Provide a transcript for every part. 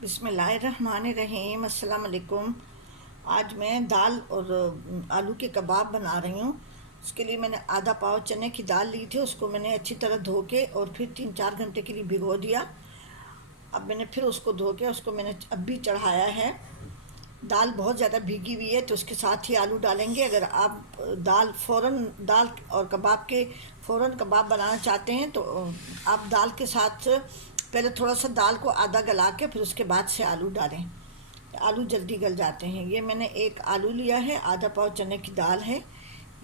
बिस्मिल्लाहिर्रहमानिर्रहीम। अस्सलाम वालेकुम। आज मैं दाल और आलू के कबाब बना रही हूँ। उसके लिए मैंने आधा पाव चने की दाल ली थी, उसको मैंने अच्छी तरह धो के और फिर 3-4 घंटे के लिए भिगो दिया। अब मैंने फिर उसको धो के उसको मैंने अब भी चढ़ाया है। दाल बहुत ज़्यादा भीगी हुई है तो उसके साथ ही आलू डालेंगे। अगर आप दाल और कबाब के फ़ौरन कबाब बनाना चाहते हैं तो आप दाल के साथ पहले थोड़ा सा दाल को आधा गला के फिर उसके बाद से आलू डालें। आलू जल्दी गल जाते हैं। ये मैंने एक आलू लिया है, आधा पाव चने की दाल है,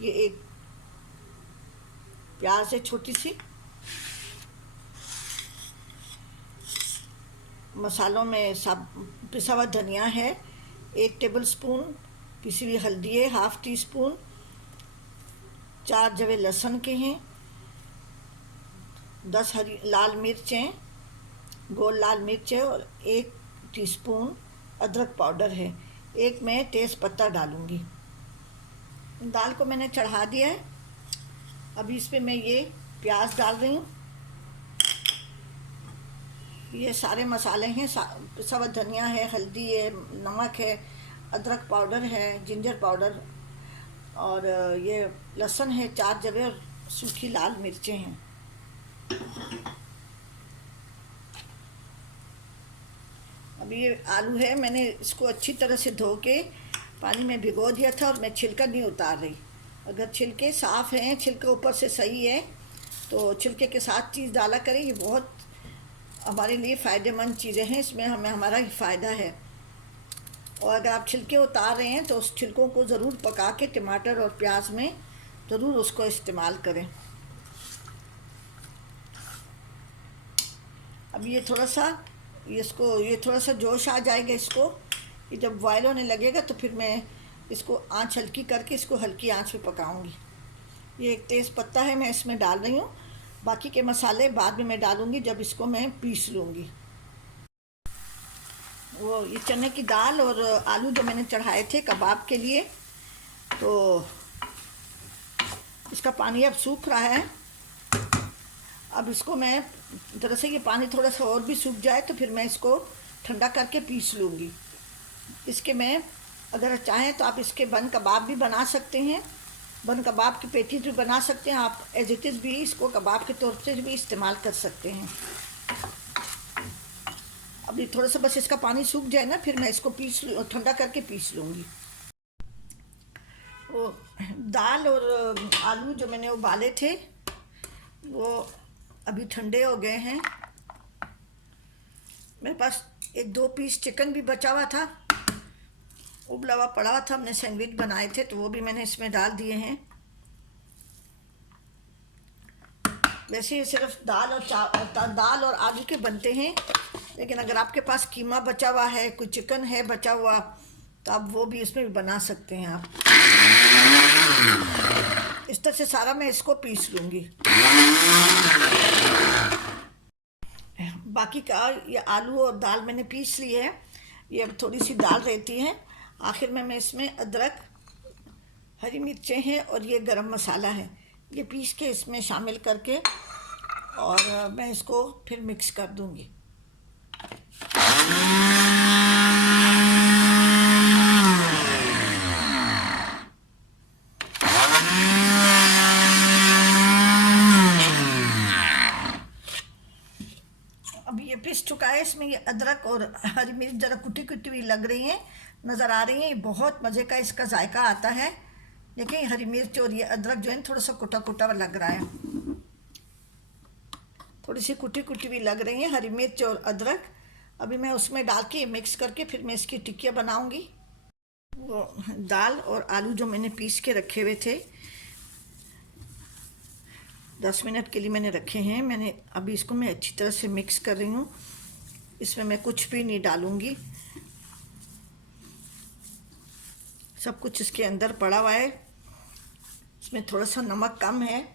ये एक प्याज है छोटी सी। मसालों में सब पिसा हुआ धनिया है, 1 टेबल स्पून पिसी हुई हल्दी है, हाफ़ टी स्पून 4 जवे लहसुन के हैं, 10 हरी लाल मिर्चें, गोल लाल मिर्च है, और 1 टीस्पून अदरक पाउडर है। एक मैं तेज़ पत्ता डालूँगी। दाल को मैंने चढ़ा दिया है। अभी इस पर मैं ये प्याज डाल रही हूँ। ये सारे मसाले हैं, पिसा हुआ धनिया है, हल्दी है, नमक है, अदरक पाउडर है, जिंजर पाउडर, और ये लहसुन है 4 जवे, और सूखी लाल मिर्चें हैं। अब ये आलू है, मैंने इसको अच्छी तरह से धो के पानी में भिगो दिया था और मैं छिलका नहीं उतार रही। अगर छिलके साफ़ हैं, छिलका ऊपर से सही है तो छिलके के साथ चीज़ डाला करें। ये बहुत हमारे लिए फ़ायदेमंद चीज़ें हैं, इसमें हमें हमारा ही फ़ायदा है। और अगर आप छिलके उतार रहे हैं तो उस छिलकों को ज़रूर पका के टमाटर और प्याज में ज़रूर उसको इस्तेमाल करें। अब ये थोड़ा सा जोश आ जाएगा इसको, ये जब बॉयल होने लगेगा तो फिर मैं इसको आंच हल्की करके इसको हल्की आंच पे पकाऊंगी। ये एक तेज़ पत्ता है, मैं इसमें डाल रही हूँ। बाकी के मसाले बाद में मैं डालूँगी जब इसको मैं पीस लूँगी। वो ये चने की दाल और आलू जो मैंने चढ़ाए थे कबाब के लिए, तो इसका पानी अब सूख रहा है। अब इसको मैं दरअसल ये पानी थोड़ा सा और भी सूख जाए तो फिर मैं इसको ठंडा करके पीस लूँगी। इसके मैं अगर चाहें तो आप इसके बन कबाब भी बना सकते हैं, बन कबाब की पेटीज भी बना सकते हैं। आप एज इट इज़ भी इसको कबाब के तौर से भी इस्तेमाल कर सकते हैं। अभी थोड़ा सा बस इसका पानी सूख जाए ना, फिर मैं इसको ठंडा करके पीस लूँगी। वो दाल और आलू जो मैंने उबाले थे वो अभी ठंडे हो गए हैं। मेरे पास 1-2 पीस चिकन भी बचा हुआ था, उबला हुआ पड़ा हुआ था, हमने सैंडविच बनाए थे तो वो भी मैंने इसमें डाल दिए हैं। वैसे ये सिर्फ दाल और आलू के बनते हैं, लेकिन अगर आपके पास कीमा बचा हुआ है, कोई चिकन है बचा हुआ, तो आप वो भी इसमें भी बना सकते हैं। आप इस तरह से सारा मैं इसको पीस लूँगी। बाकी का ये आलू और दाल मैंने पीस ली है, ये अब थोड़ी सी दाल रहती है। आखिर में मैं इसमें अदरक, हरी मिर्चें हैं और ये गरम मसाला है, ये पीस के इसमें शामिल करके और मैं इसको फिर मिक्स कर दूंगी। अब ये पिस चुका है, इसमें ये अदरक और हरी मिर्च ज़रा कुटी कुटी हुई लग रही हैं, नज़र आ रही हैं। ये बहुत मज़े का इसका जायका आता है। देखिए हरी मिर्च और ये अदरक जो है थोड़ा सा कुटा कुटा लग रहा है, थोड़ी सी कुटी कुटी भी लग रही है हरी मिर्च और अदरक। अभी मैं उसमें डाल के मिक्स करके फिर मैं इसकी टिक्कियाँ बनाऊंगी। वो दाल और आलू जो मैंने पीस के रखे हुए थे 10 मिनट के लिए मैंने रखे हैं, मैंने अभी इसको मैं अच्छी तरह से मिक्स कर रही हूँ। इसमें मैं कुछ भी नहीं डालूँगी, सब कुछ इसके अंदर पड़ा हुआ है। इसमें थोड़ा सा नमक कम है,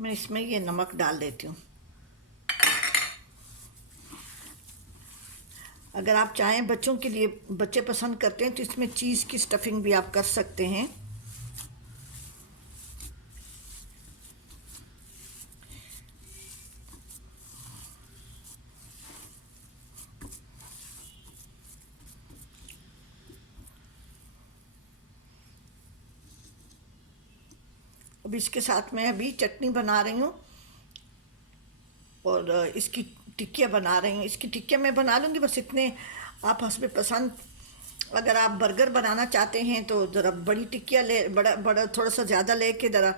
मैं इसमें ये नमक डाल देती हूँ। अगर आप चाहें बच्चों के लिए, बच्चे पसंद करते हैं तो इसमें चीज़ की स्टफिंग भी आप कर सकते हैं। अब इसके साथ मैं अभी चटनी बना रही हूँ और इसकी टिक्कियाँ बना रही हूँ। इसकी टिक्कियाँ मैं बना लूँगी, बस इतने आप हस्बे पसंद। अगर आप बर्गर बनाना चाहते हैं तो ज़रा बड़ी टिक्कियाँ ले, बड़ा बड़ा थोड़ा सा ज़्यादा लेके ज़रा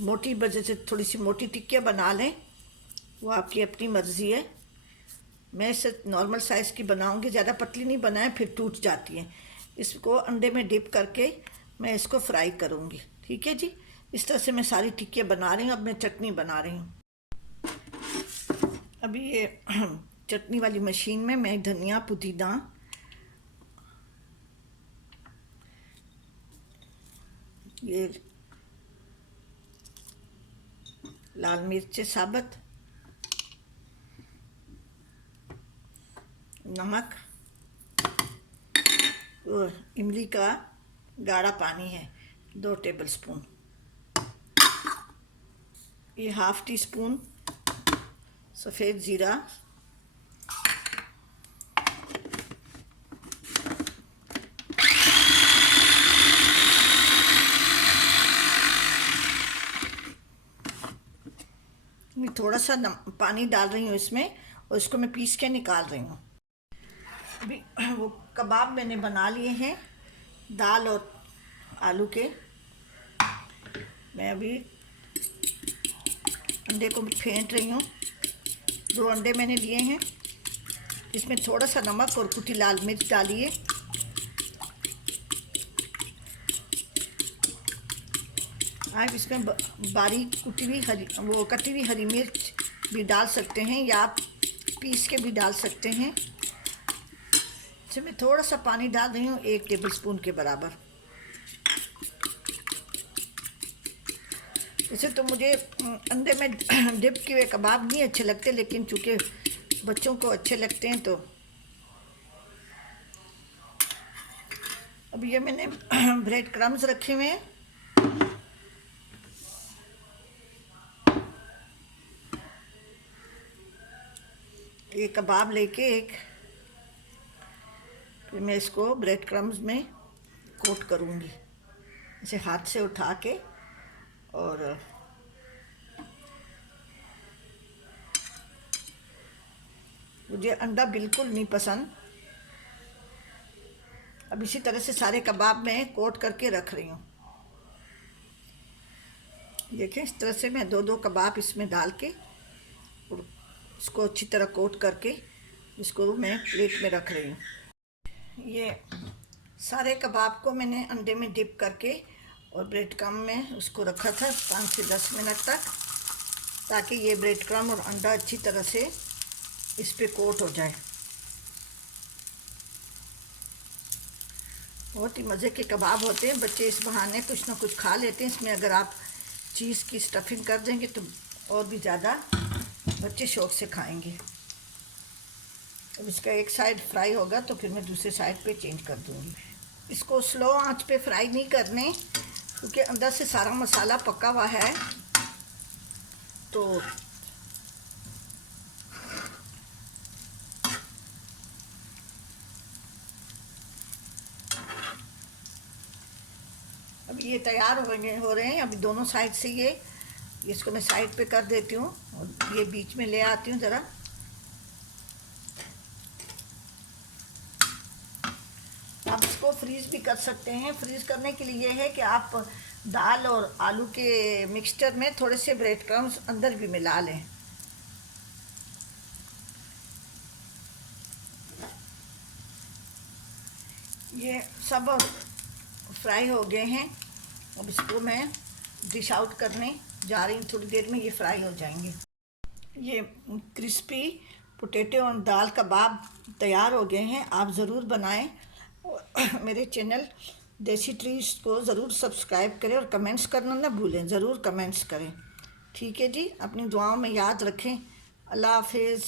मोटी वजह से थोड़ी सी मोटी टिक्कियाँ बना लें, वो आपकी अपनी मर्ज़ी है। मैं इसे नॉर्मल साइज़ की बनाऊंगी, ज़्यादा पतली नहीं बनाए फिर टूट जाती है। इसको अंडे में डिप करके मैं इसको फ्राई करूंगी। ठीक है जी, इस तरह से मैं सारी टिक्कियाँ बना रही हूँ। अब मैं चटनी बना रही हूँ। अभी ये चटनी वाली मशीन में मैं धनिया, पुदीना, ये लाल मिर्च साबुत, नमक और इमली का गाढ़ा पानी है 2 टेबलस्पून, ये ½ टी स्पून सफ़ेद ज़ीरा, मैं थोड़ा सा पानी डाल रही हूँ इसमें और इसको मैं पीस के निकाल रही हूँ। अभी वो कबाब मैंने बना लिए हैं दाल और आलू के। मैं अभी अंडे को फेंट रही हूँ। 2 अंडे मैंने लिए हैं, इसमें थोड़ा सा नमक और कुटी लाल मिर्च डालिए। आप इसमें बारीक कटी हुई हरी मिर्च भी डाल सकते हैं या आप पीस के भी डाल सकते हैं। इसमें मैं थोड़ा सा पानी डाल रही हूँ 1 टेबलस्पून के बराबर। वैसे तो मुझे अंडे में डिप किए हुए कबाब नहीं अच्छे लगते, लेकिन चूँकि बच्चों को अच्छे लगते हैं तो अब ये मैंने ब्रेड क्रम्स रखे हुए हैं। ये कबाब लेके फिर मैं इसको ब्रेड क्रम्स में कोट करूँगी, इसे हाथ से उठा के। और मुझे अंडा बिल्कुल नहीं पसंद। अब इसी तरह से सारे कबाब में कोट करके रख रही हूँ। देखिए इस तरह से मैं 2-2 कबाब इसमें डाल के और इसको अच्छी तरह कोट करके इसको मैं प्लेट में रख रही हूँ। ये सारे कबाब को मैंने अंडे में डिप करके और ब्रेड क्रम में उसको रखा था 5 से 10 मिनट तक, ताकि ये ब्रेड क्रम और अंडा अच्छी तरह से इस पे कोट हो जाए। बहुत ही मज़े के कबाब होते हैं, बच्चे इस बहाने कुछ ना कुछ खा लेते हैं। इसमें अगर आप चीज़ की स्टफिंग कर देंगे तो और भी ज़्यादा बच्चे शौक़ से खाएंगे। अब इसका एक साइड फ्राई होगा तो फिर मैं दूसरे साइड पे चेंज कर दूँगी। इसको स्लो आंच पे फ्राई नहीं करने, क्योंकि अंदर से सारा मसाला पका हुआ है। तो अब ये तैयार हो रहे हैं। अभी दोनों साइड से ये इसको मैं साइड पे कर देती हूँ और ये बीच में ले आती हूँ ज़रा। आप इसको फ्रीज़ भी कर सकते हैं। फ्रीज़ करने के लिए ये है कि आप दाल और आलू के मिक्सचर में थोड़े से ब्रेड क्रम्स अंदर भी मिला लें। ये सब फ्राई हो गए हैं। अब इसको मैं डिश आउट करने जा रही हूँ, थोड़ी देर में ये फ्राई हो जाएंगे। ये क्रिस्पी पोटैटो और दाल कबाब तैयार हो गए हैं। आप ज़रूर बनाएं। मेरे चैनल देसी ट्रीज को ज़रूर सब्सक्राइब करें और कमेंट्स करना ना भूलें, ज़रूर कमेंट्स करें। ठीक है जी, अपनी दुआओं में याद रखें। अल्लाह हाफिज़।